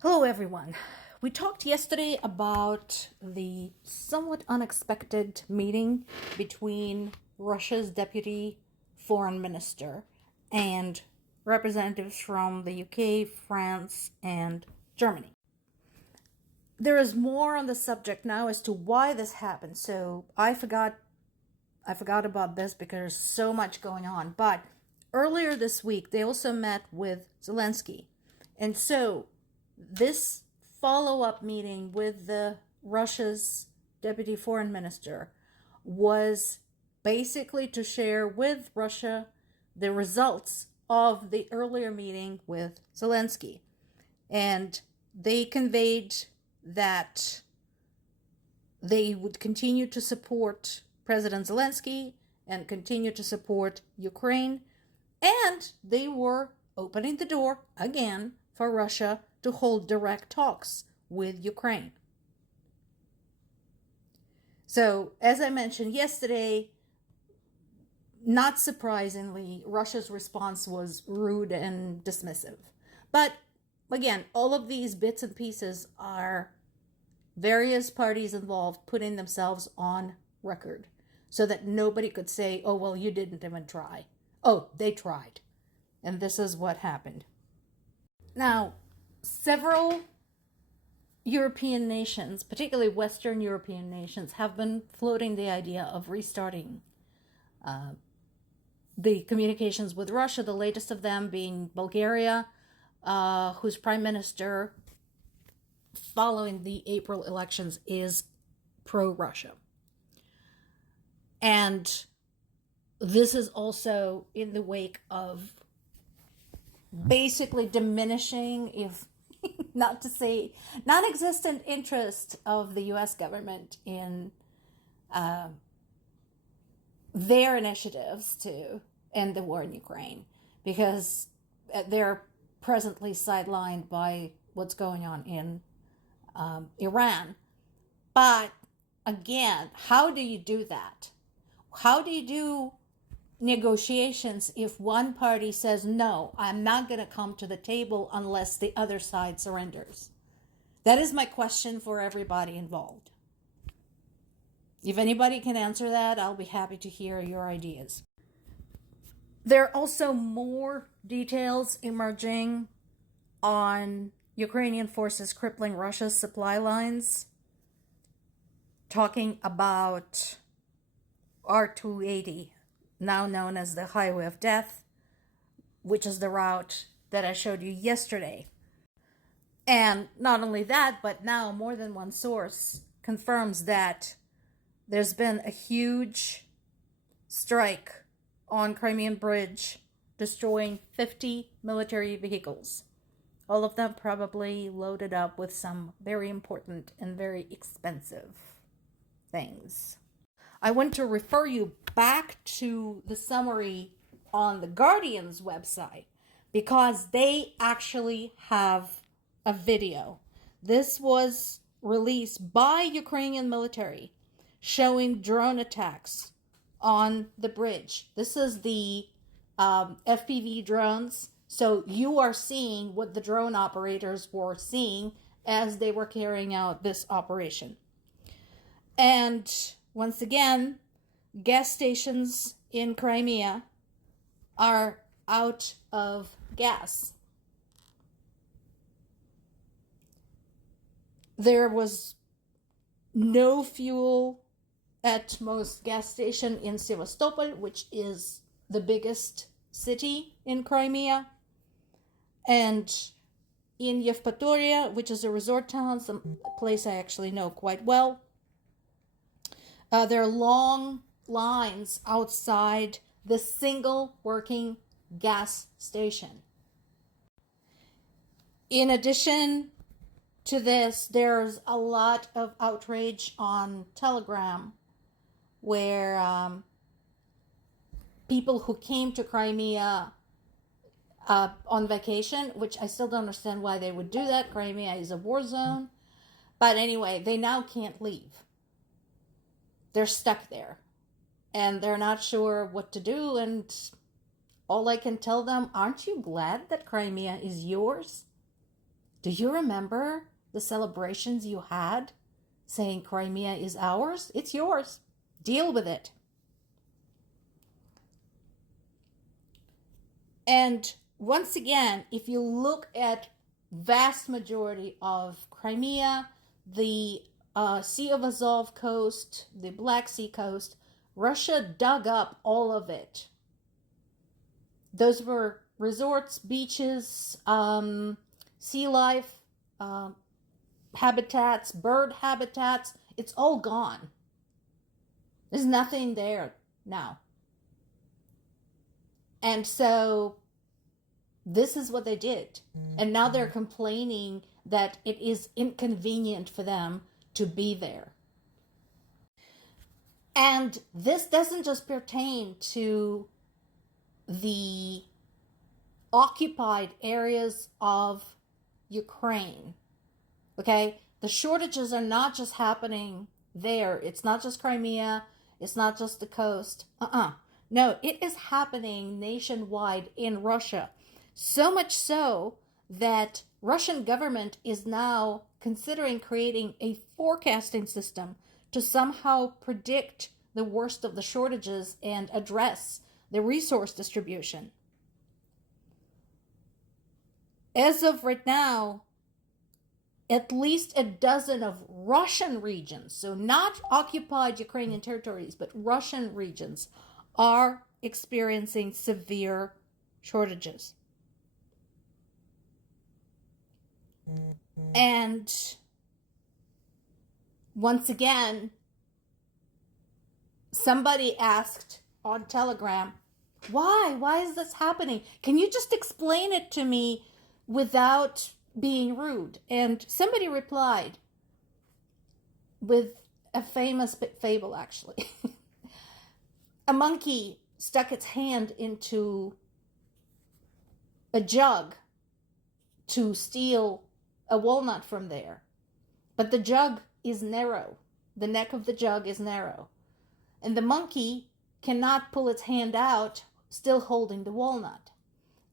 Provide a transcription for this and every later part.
Hello, everyone. We talked yesterday about the somewhat unexpected meeting between Russia's deputy foreign minister and representatives from the UK, France, and Germany. There is more on the subject now as to why this happened. So I forgot about this because there's so much going on. But earlier this week, they also met with Zelensky. And so this follow-up meeting with the Russia's deputy foreign minister was basically to share with Russia the results of the earlier meeting with Zelensky. And they conveyed that they would continue to support President Zelensky and continue to support Ukraine. And they were opening the door again for Russia to hold direct talks with Ukraine. So, as I mentioned yesterday, not surprisingly, Russia's response was rude and dismissive. But again, all of these bits and pieces are various parties involved putting themselves on record so that nobody could say, oh, well, you didn't even try. Oh, they tried. And this is what happened. Now, several European nations, particularly Western European nations, have been floating the idea of restarting the communications with Russia, the latest of them being Bulgaria, whose prime minister, following the April elections, is pro-Russia. And this is also in the wake of basically diminishing, if not to say non-existent, interest of the U.S. government in their initiatives to end the war in Ukraine, because they're presently sidelined by what's going on in Iran. But again, how do you do that? How do you do negotiations if one party says, no, I'm not going to come to the table unless the other side surrenders? That is my question for everybody involved. If anybody can answer that, I'll be happy to hear your ideas. There are also more details emerging on Ukrainian forces crippling Russia's supply lines, talking about R280, now known as the Highway of Death, which is the route that I showed you yesterday. And not only that, but now more than one source confirms that there's been a huge strike on Crimean Bridge, destroying 50 military vehicles, all of them probably loaded up with some very important and very expensive things. I want to refer you back to the summary on the Guardian's website because they actually have a video. This was released by Ukrainian military showing drone attacks on the bridge. This is the FPV drones. So you are seeing what the drone operators were seeing as they were carrying out this operation. And once again, gas stations in Crimea are out of gas. There was no fuel at most gas station in Sevastopol, which is the biggest city in Crimea. And in Yevpatoria, which is a resort town, a place I actually know quite well, there are long lines outside the single working gas station. In addition to this, there's a lot of outrage on Telegram where people who came to Crimea on vacation, which I still don't understand why they would do that. Crimea is a war zone. But anyway, they now can't leave. They're stuck there. And they're not sure what to do. And all I can tell them, aren't you glad that Crimea is yours? Do you remember the celebrations you had saying Crimea is ours? It's yours. Deal with it. And once again, if you look at vast majority of Crimea, the Sea of Azov coast, the Black Sea coast, Russia dug up all of it. Those were resorts, beaches, sea life, habitats, bird habitats. It's all gone. There's nothing there now. And so this is what they did. And now they're complaining that it is inconvenient for them to be there. And this doesn't just pertain to the occupied areas of Ukraine. Okay? The shortages are not just happening there. It's not just Crimea. It's not just the coast. No, it is happening nationwide in Russia. So much so that Russian government is now considering creating a forecasting system to somehow predict the worst of the shortages and address the resource distribution. As of right now, at least a dozen of Russian regions, so not occupied Ukrainian territories, but Russian regions, are experiencing severe shortages. And once again, somebody asked on Telegram, why is this happening? Can you just explain it to me without being rude? And somebody replied with a famous fable, actually. A monkey stuck its hand into a jug to steal a walnut from there. But the jug is narrow. The neck of the jug is narrow. And the monkey cannot pull its hand out, still holding the walnut.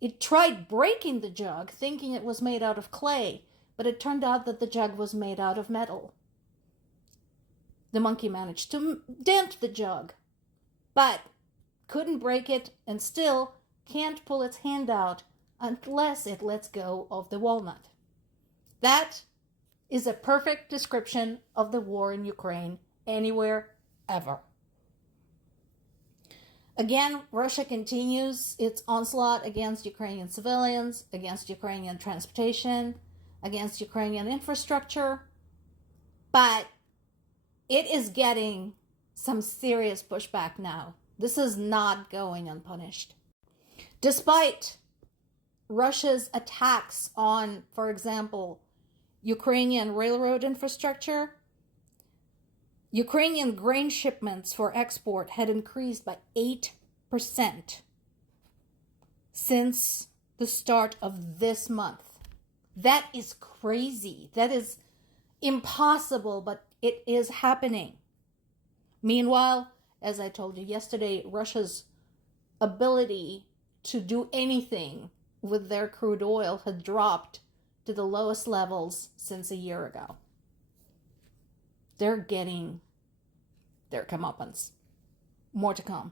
It tried breaking the jug, thinking it was made out of clay, but it turned out that the jug was made out of metal. The monkey managed to dent the jug, but couldn't break it and still can't pull its hand out unless it lets go of the walnut. That is a perfect description of the war in Ukraine anywhere, ever. Again, Russia continues its onslaught against Ukrainian civilians, against Ukrainian transportation, against Ukrainian infrastructure, but it is getting some serious pushback now. This is not going unpunished. Despite Russia's attacks on, for example, Ukrainian railroad infrastructure, Ukrainian grain shipments for export had increased by 8% since the start of this month. That is crazy. That is impossible, but it is happening. Meanwhile, as I told you yesterday, Russia's ability to do anything with their crude oil had dropped to the lowest levels since a year ago. They're getting their comeuppance. More to come.